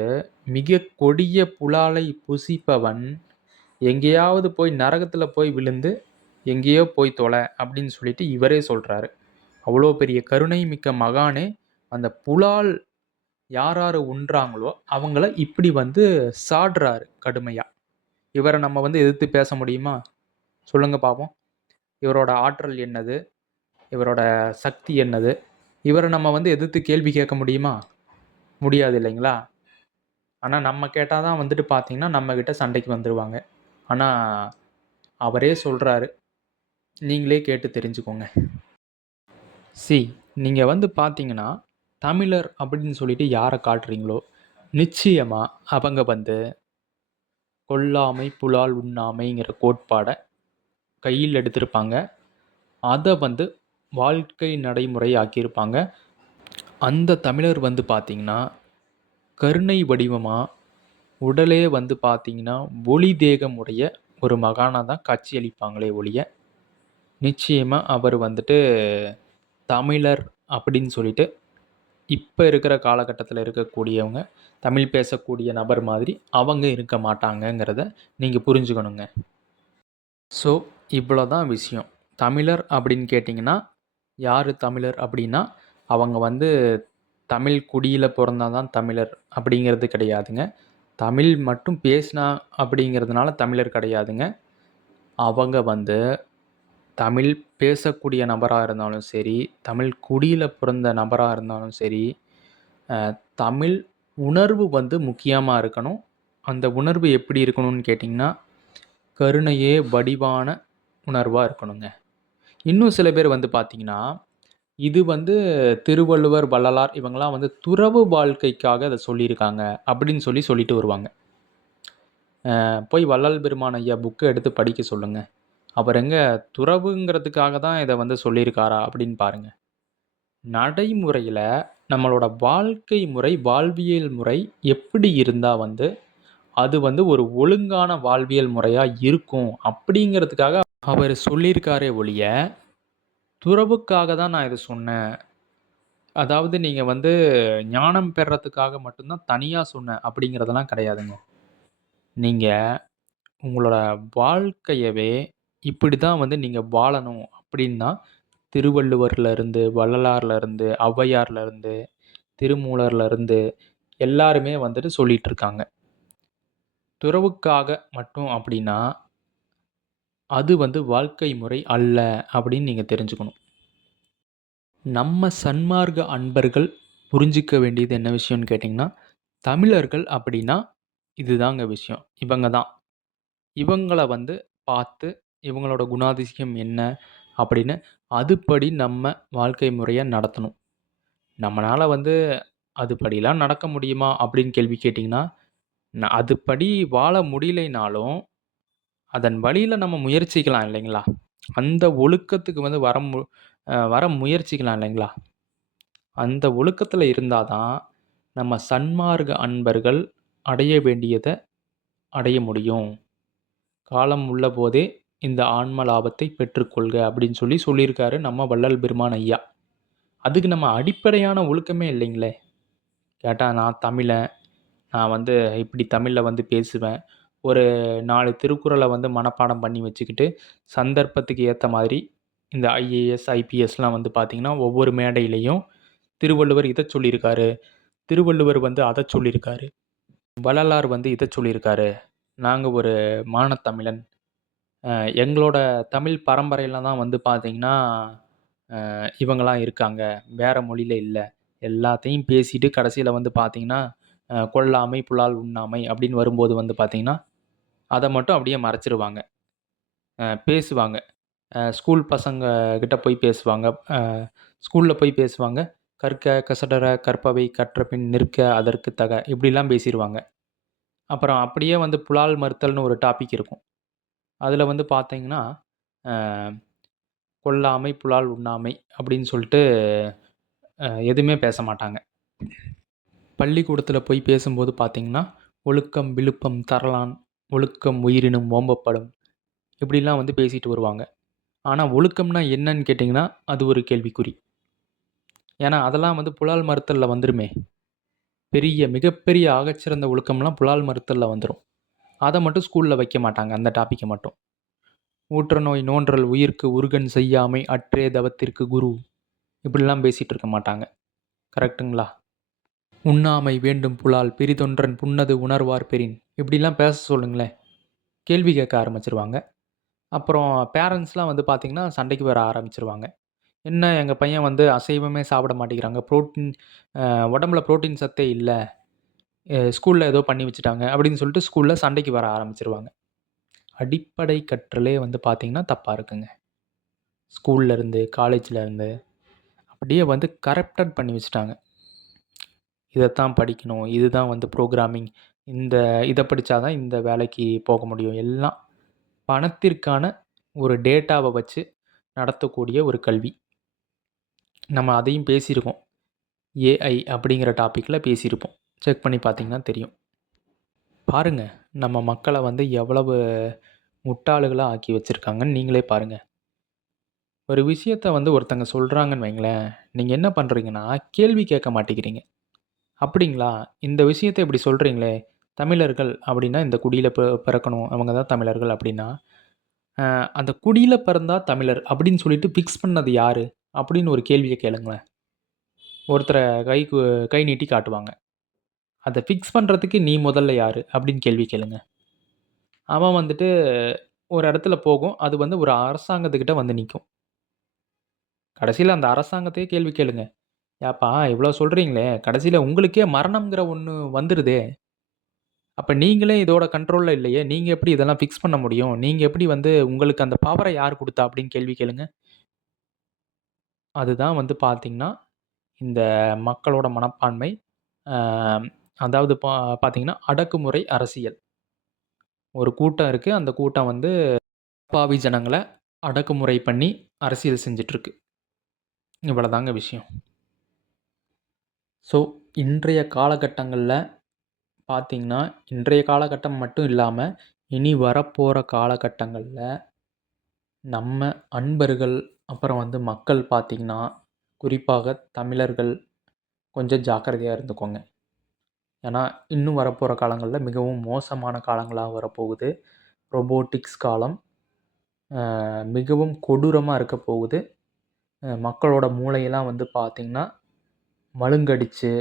மிக கொடிய புலாலை புசிப்பவன் எங்கேயாவது போய் நரகத்துல போய் விழுந்து, எங்கேயோ போய் தொல அப்படின்னு சொல்லிட்டு இவரே சொல்றாரு. அவ்வளோ பெரிய கருணை மிக்க மகானே அந்த புலால் யார் உண்றாங்களோ அவங்கள இப்படி வந்து சாடுறாரு கடுமையா. இவர நம்ம வந்து எதிர்த்து பேச முடியுமா? சொல்லுங்க பாப்போம். இவரோட ஆற்றல் என்னது? இவரோட சக்தி என்னது? இவர நம்ம வந்து எதிர்த்து கேள்வி கேட்க முடியுமா? முடியாது இல்லைங்களா? ஆனா நம்ம கேட்டா தான் வந்துட்டு பார்த்தீங்கன்னா, நம்மகிட்ட சண்டைக்கு வந்துருவாங்க. ஆனா அவரே சொல்றாரு. நீங்களே கேட்டு தெரிஞ்சுக்கோங்க. சி நீங்க வந்து பார்த்தீங்கன்னா, தமிழர் அப்படின்னு சொல்லிட்டு யார காட்டுறீங்களோ, நிச்சயமா அவங்க வந்து கொல்லாமை, புலால் உண்ணாமைங்கிற கோட்பாட கையில் எடுத்திருப்பாங்க. அத வந்து வாழ்க்கை நடைமுறை ஆக்கியிருப்பாங்க. அந்த தமிழர் வந்து பார்த்தீங்கன்னா, கருணை வடிவமா, உடலே வந்து பார்த்தீங்கன்னா, ஒளி தேகம் உடைய ஒரு மகானா தான் காட்சியளிப்பாங்களே ஒழிய, நிச்சயமா அவர் வந்துட்டு தமிழர் அப்படின்னு சொல்லிட்டு இப்போ இருக்கிற காலகட்டத்தில் இருக்கக்கூடியவங்க தமிழ் பேசக்கூடிய நபர் மாதிரி அவங்க இருக்க மாட்டாங்கங்கிறத நீங்கள் புரிஞ்சுக்கணுங்க. ஸோ இவ்வளோ தான் விஷயம். தமிழர் அப்படின்னு கேட்டிங்கன்னா யார் தமிழர் அப்படின்னா அவங்க வந்து தமிழ் குடியில் பிறந்தா தான் தமிழர் அப்படிங்கிறது கிடையாதுங்க. தமிழ் மட்டும் பேசினா அப்படிங்கிறதுனால தமிழர் கிடையாதுங்க. அவங்க வந்து தமிழ் பேசக்கூடிய நபராக இருந்தாலும் சரி, தமிழ் குடியில் பிறந்த நபராக இருந்தாலும் சரி, தமிழ் உணர்வு வந்து முக்கியமா இருக்கணும். அந்த உணர்வு எப்படி இருக்கணும்னு கேட்டிங்கன்னா, கருணையே வடிவான உணர்வா இருக்கணுங்க. இன்னும் சில பேர் வந்து பார்த்தீங்கன்னா, இது வந்து திருவள்ளுவர், வள்ளலார் இவங்கலாம் வந்து துறவு வாழ்க்கைக்காக அத சொல்லியிருக்காங்க அப்படின்னு சொல்லிட்டு வருவாங்க. போய் வள்ளல் பெருமான் ஐயா புக்க எடுத்து படிக்க சொல்லுங்க. அவர் எங்க துறவுங்கிறதுக்காக தான் இத வந்து சொல்லியிருக்காரா அப்படின்னு பாருங்க. நடைமுறையில நம்மளோட வாழ்க்கை முறை, வாழ்வியல் முறை எப்படி இருந்தா வந்து, அது வந்து ஒரு ஒழுங்கான வாழ்வியல் முறையா இருக்கும் அப்படிங்கிறதுக்காக அவரு சொல்லியிருக்காரே ஒழிய, துறவுக்காக தான் நான் இத சொன்னேன். அதாவது நீங்க வந்து ஞானம் பெறத்துக்காக மட்டும் தான் தனியா சொன்னேன் அப்படிங்கிறதெல்லாம் கிடையாதுங்க. நீங்க உங்களோட வாழ்க்கையவே இப்படி தான் வந்து நீங்க வாழணும் அப்படின்னா, திருவள்ளுவர்லேருந்து, வள்ளலார்லேருந்து, ஔவையார்லேருந்து, திருமூலர்லேருந்து எல்லாருமே வந்துட்டு சொல்லிட்டு இருக்காங்க. துறவுக்காக மட்டும் அப்படின்னா, அது வந்து வாழ்க்கை முறை அல்ல அப்படின்னு நீங்க தெரிஞ்சுக்கணும். நம்ம சன்மார்க்க அன்பர்கள் புரிஞ்சுக்க வேண்டியது என்ன விஷயம்னு கேட்டிங்கன்னா, தமிழர்கள் அப்படின்னா இதுதாங்க விஷயம். இவங்க தான். இவங்கள வந்து பார்த்து, இவங்களோட குணாதிசயம் என்ன அப்படின்னு அதுபடி நம்ம வாழ்க்கை முறைய நடத்தணும். நம்மனால வந்து அதுபடிலாம் நடக்க முடியுமா அப்படின்னு கேள்வி கேட்டீங்கன்னா, அதுபடி வாழ முடியலைனாலும், அதன் வழியில நம்ம முயற்சிக்கலாம் இல்லைங்களா? அந்த ஒழுக்கத்துக்கு வந்து வர முயற்சிக்கலாம் இல்லைங்களா? அந்த ஒழுக்கத்துல இருந்தா தான், நம்ம சன்மார்க்க அன்பர்கள் அடைய வேண்டியத அடைய முடியும். "காலம் உள்ளபோதே இந்த ஆன்ம லாபத்தை பெற்றுக்கொள்க" அப்படின்னு சொல்லியிருக்காரு நம்ம வள்ளல் பெருமான் ஐயா. அதுக்கு நம்ம அடிப்படையான ஒழுக்கமே இல்லைங்களே! கேட்டா நான் தமிழன். நான் வந்து இப்படி தமிழ்ல வந்து பேசுவேன். ஒரு 4 திருக்குறள வந்து மனப்பாடம் பண்ணி வச்சுக்கிட்டு, சந்தர்ப்பத்துக்கு ஏத்த மாதிரி இந்த ஐஏஎஸ், ஐபிஎஸ்லாம் வந்து பார்த்தீங்கன்னா, ஒவ்வொரு மேடையிலயும் திருவள்ளுவர் இத சொல்லியிருக்காரு. திருவள்ளுவர் வந்து அத சொல்லியிருக்காரு. வள்ளலார் வந்து இத சொல்லியிருக்காரு. நாங்க ஒரு மானத்தமிழன். எங்களோட தமிழ் பரம்பரையில தான் வந்து பார்த்தீங்கன்னா, இவங்கலாம் இருக்காங்க. வேற மொழியில இல்ல. எல்லாத்தையும் பேசிட்டு கடைசியில வந்து பார்த்தீங்கன்னா, கொல்லாமை, புலால் உண்ணாமை அப்படின்னு வரும்போது வந்து பார்த்தீங்கன்னா, அத மட்டும் அப்படியே மறைச்சிருவாங்க. பேசுவாங்க. ஸ்கூல் பசங்க கிட்ட போய் பேசுவாங்க. அ ஸ்கூல்ல போய் பேசுவாங்க. "கற்க கசடற கற்பவை கற்றபின் நிற்க அதற்கு தக" இப்படிலாம் பேசிருவாங்க. அப்புறம் அப்படியே வந்து புலால் மறுத்தல்னு ஒரு டாபிக் இருக்கும். அதுல வந்து பார்த்தீங்கன்னா, அ கொல்லாமை, புலால் உண்ணாமை அப்படின்னு சொல்லிட்டு எதுவுமே பேச மாட்டாங்க. பள்ளிக்கூடத்துல போய் பேசும்போது பார்த்தீங்கன்னா, "ஒழுக்கம் விழுப்பம் தரலான், ஒழுக்கம் உயிரினும் ஓம்பப்படும்" இப்படிலாம் வந்து பேசிட்டு வருவாங்க. ஆனா ஒழுக்கம்னா என்னன்னு கேட்டீங்கன்னா, அது ஒரு கேள்விக்குறி. ஏன்னா அதெல்லாம் வந்து புலால் மறுத்தல்ல வந்துருமே. மிகப்பெரிய ஆகச்சிறந்த ஒழுக்கம்லாம் புலால் மறுத்தல்ல வந்துரும். அத மட்டும் ஸ்கூல்ல வைக்க மாட்டாங்க. அந்த டாபிக்க மட்டும். "ஊற்ற நோய் நோன்றல் உயிர்க்கு உறுகண் செய்யாமை அற்றே தவத்திற்கு குரு" இப்படிலாம் பேசிட்டு இருக்க மாட்டாங்க. கரெக்ட்டுங்களா? "உண்ணாமை வேண்டும் புலால் பிறிதொன்றன் புண்ணது உணர்வார் பெறின்" இப்படிலாம் பேச சொல்லுங்களேன். கேள்வி கேட்க ஆரம்பிச்சுருவாங்க. அப்புறம் பேரண்ட்ஸ்லாம் வந்து பார்த்தீங்கன்னா, சண்டைக்கு வர ஆரம்பிச்சுருவாங்க. "என்ன எங்க பையன் வந்து அசைவமே சாப்பிட மாட்டேங்கிறாங்க. உடம்புல புரோட்டீன் சத்தே இல்ல. ஸ்கூல்ல ஏதோ பண்ணி வச்சுட்டாங்க." அப்படின்னு சொல்லிட்டு ஸ்கூல்ல சண்டைக்கு வர ஆரம்பிச்சுருவாங்க. அடிப்படை கற்றலே வந்து பார்த்தீங்கன்னா, தப்பா இருக்குங்க. ஸ்கூல்ல இருந்து, காலேஜ்ல இருந்து அப்படியே வந்து கரப்டட் பண்ணி வச்சுட்டாங்க. இதத்தான் படிக்கணும். இதுதான் வந்து புரோகிராமிங். இந்த இத படிச்சா தான் இந்த வேலைக்கு போக முடியும். எல்லாம் பணத்திற்கான ஒரு டேட்டாவ வச்சு நடத்தக்கூடிய ஒரு கல்வி. நம்ம அதையும் பேசியிருக்கோம். ஏஐ அப்படிங்கிற டாபிக்ல பேசியிருப்போம். செக் பண்ணி பார்த்தீங்கன்னா தெரியும். பாருங்க, நம்ம மக்கள வந்து எவ்வளவு முட்டாளுகளா ஆக்கி வச்சிருக்காங்கன்னு நீங்களே பாருங்க. ஒரு விஷயத்த வந்து ஒருத்தங்க சொல்றாங்கன்னு வைங்களேன், நீங்க என்ன பண்றீங்கன்னா, கேள்வி கேட்க மாட்டேங்கிறீங்க. "அப்படிங்களா? இந்த விஷயத்த இப்படி சொல்றீங்களே, தமிழர்கள் அப்படின்னா இந்த குடியில பிறக்கணும். அவங்க தான் தமிழர்கள்." அப்படின்னா, அ அந்த குடியில பிறந்தா தமிழர் அப்படின்னு சொல்லிட்டு ஃபிக்ஸ் பண்ணது யாரு? அப்படின்னு ஒரு கேள்விய கேளுங்களேன். ஒருத்தர கை நீட்டி காட்டுவாங்க. அத ஃபிக்ஸ் பண்றதுக்கு நீ முதல்ல யாரு? அப்படின்னு கேள்வி கேளுங்க. அவன் வந்துட்டு ஒரு இடத்துல போகும். அது வந்து ஒரு அரசாங்கத்துக்கிட்ட வந்து நிக்கும். கடைசியில அந்த அரசாங்கத்தையே கேள்வி கேளுங்க. "ஏப்பா இவ்வளோ சொல்றீங்களே, கடைசியில உங்களுக்கே மரணம்ங்கிற ஒண்ணு வந்துருதே! அப்ப நீங்களே இதோட கண்ட்ரோல்ல இல்லையே! நீங்க எப்படி இதெல்லாம் ஃபிக்ஸ் பண்ண முடியும்? நீங்க எப்படி வந்து உங்களுக்கு அந்த பவர யார் குடுத்தா?" அப்படின்னு கேள்வி கேளுங்க. அதுதான் வந்து பார்த்தீங்கன்னா, இந்த மக்களோட மனப்பான்மை. அ அதாவது பார்த்தீங்கன்னா, அடக்குமுறை அரசியல். ஒரு கூட்டம் இருக்கு. அந்த கூட்டம் வந்து அப்பாவி ஜனங்கள அடக்குமுறை பண்ணி அரசியல் செஞ்சுட்ருக்கு. இவ்வளதாங்க விஷயம். ஸோ, இன்றைய காலகட்டங்கள்ல பார்த்தீங்கன்னா, இன்றைய காலகட்டம் மட்டும் இல்லாம, இனி வரப்போற காலகட்டங்கள்ல நம்ம அன்பர்கள், அப்புறம் வந்து மக்கள் பார்த்தீங்கன்னா, குறிப்பாக தமிழர்கள் கொஞ்சம் ஜாக்கிரதையா இருந்துக்கோங்க. ஏன்னா, இன்னும் வரப்போற காலங்கள்ல மிகவும் மோசமான காலங்களா வரப்போகுது. ரோபோட்டிக்ஸ் காலம் மிகவும் கொடூரமா இருக்க போகுது. மக்களோட மூளையெல்லாம் வந்து பார்த்தீங்கன்னா, மழுங்கடிச்சு,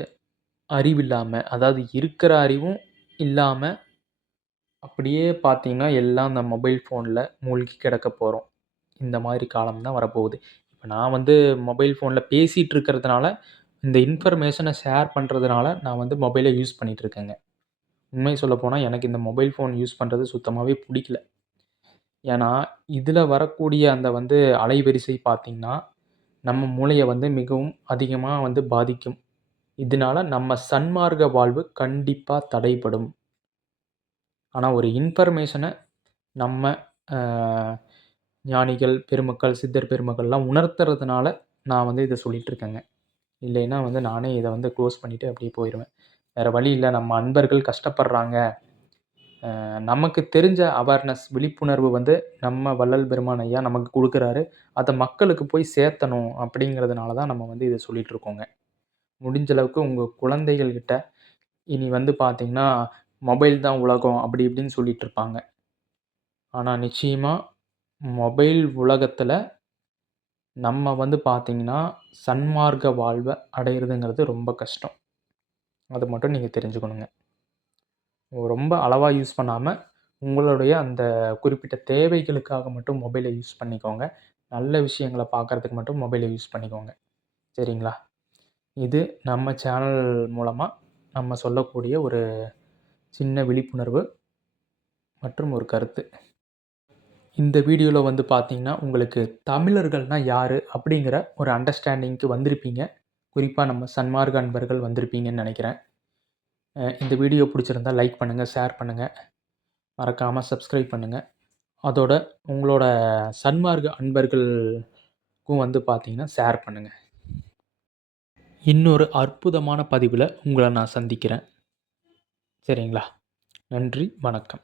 அறிவில்லாம அதாவது இருக்கிற அறிவும் இல்லாம, அப்படியே பார்த்தீங்கன்னா, எல்லாம் அந்த மொபைல் ஃபோன்ல மூழ்கி கிடக்க போறோம். இந்த மாதிரி காலம் தான் வரப்போகுது. இப்ப நான் வந்து மொபைல் ஃபோன்ல பேசிட்டு இருக்கிறதுனால, இந்த இன்ஃபர்மேஷன ஷேர் பண்றதுனால, நான் வந்து மொபைல யூஸ் பண்ணிட்டு இருக்கேங்க. உண்மைய சொல்லப்போனா, எனக்கு இந்த மொபைல் ஃபோன் யூஸ் பண்றது சுத்தமாவே புடிக்கல. ஏன்னா, இதில வரக்கூடிய அந்த வந்து அலைவரிசை பார்த்தீங்கன்னா, நம்ம மூளைய வந்து மிகவும் அதிகமா வந்து பாதிக்கும். இதனால நம்ம சன்மார்க்க வாழ்வு கண்டிப்பா தடைபடும். ஆனா, ஒரு இன்ஃபர்மேஷன நம்ம அ ஞானிகள், பெருமக்கள், சித்தர் பெருமக்கள்லாம் உணர்த்துறதுனால, நான் வந்து இத சொல்லிட்டு இருக்கேங்க. இல்லைன்னா வந்து நானே இத வந்து க்ளோஸ் பண்ணிட்டு அப்படியே போயிருவேன். வேற வழி இல்ல. நம்ம அன்பர்கள் கஷ்டப்படுறாங்க. நமக்கு தெரிஞ்ச அவேர்னஸ் விழிப்புணர்வு வந்து நம்ம வள்ளல் பெருமான் ஐயா நமக்கு குடுக்குறாரு. அத மக்களுக்கு போய் சேர்த்தணும் அப்படிங்கிறதுனால தான் நம்ம வந்து இத சொல்லிட்டு இருக்கோங்க. முடிஞ்ச அளவுக்கு உங்க குழந்தைகள் கிட்ட இனி வந்து பார்த்தீங்கன்னா, மொபைல் தான் உலகம் அப்படி இப்படின்னு சொல்லிட்டு இருப்பாங்க. ஆனா நிச்சயமா மொபைல் உலகத்துல நம்ம வந்து பார்த்தீங்கன்னா, சன்மார்க்க வாழ்வ அடையிறதுங்கிறது ரொம்ப கஷ்டம். அத மட்டும் நீங்க தெரிஞ்சுக்கணுங்க. ரொம்ப அளவா யூஸ் பண்ணாம, உங்களுடைய அந்த குறிப்பிட்ட தேவைகளுக்காக மட்டும் மொபைல யூஸ் பண்ணிக்கோங்க. நல்ல விஷயங்கள பார்க்கறதுக்கு மட்டும் மொபைல யூஸ் பண்ணிக்கோங்க. சரிங்களா? இது நம்ம சேனல் மூலமா நம்ம சொல்லக்கூடிய ஒரு சின்ன விழிப்புணர்வு மற்றும் ஒரு கருத்து. இந்த வீடியோல வந்து பார்த்தீங்கன்னா, உங்களுக்கு தமிழர்கள்னா யாரு? அப்படிங்கிற ஒரு அண்டர்ஸ்டாண்டிங்க்கு வந்திருப்பீங்க. குறிப்பா நம்ம சன்மார்க்க அன்பர்கள் வந்திருப்பீங்கன்னு நெனைக்கிறேன். இந்த வீடியோ புடிச்சிருந்தா லைக் பண்ணுங்க, ஷேர் பண்ணுங்க. மறக்காம சப்ஸ்கிரைப் பண்ணுங்க. அதோட உங்களோட சன்மார்க்க அன்பர்களுக்கும் வந்து பார்த்தீங்கன்னா, ஷேர் பண்ணுங்க. இன்னொரு அற்புதமான பதிவுல உங்கள நான் சந்திக்கிறேன். சரிங்களா? நன்றி, வணக்கம்.